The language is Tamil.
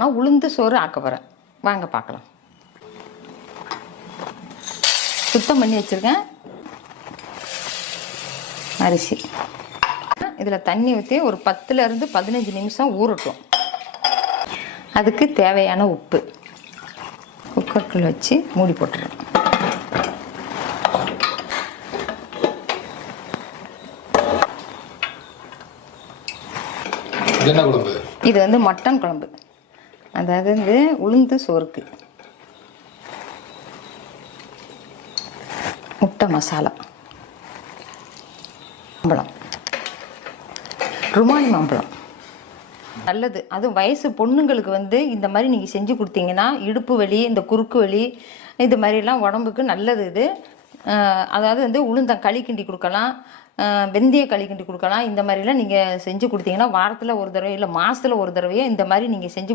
நான் உளுந்து சோறு ஆக்க போகிறேன். வாங்க பார்க்கலாம். சுத்தம் பண்ணி வச்சுருக்கேன் அரிசி. இதில் தண்ணி ஊற்றி ஒரு 10லேருந்து 15 நிமிஷம் ஊறட்டும். அதுக்கு தேவையான உப்பு குக்கருக்குள்ள வச்சு மூடி போட்டுறேன். இது வந்து மட்டன் குழம்பு, அதாவது வந்து உளுந்து சோறுக்கு. முட்டை மசாலா, மாம்பழம், ருமானி மாம்பழம் நல்லது. அதுவும் வயசு பொண்ணுங்களுக்கு வந்து இந்த மாதிரி நீங்கள் செஞ்சு கொடுத்தீங்கன்னா இடுப்பு வலி, இந்த குறுக்கு வலி, இது மாதிரிலாம் உடம்புக்கு நல்லது. இது அதாவது வந்து உளுந்தம் களி கிண்டி கொடுக்கலாம், வெந்தய களி கிண்டி கொடுக்கலாம். இந்த மாதிரிலாம் நீங்கள் செஞ்சு கொடுத்தீங்கன்னா வாரத்தில் ஒரு தடவை இல்லை மாதத்தில் ஒரு தடவையோ இந்த மாதிரி நீங்கள் செஞ்சு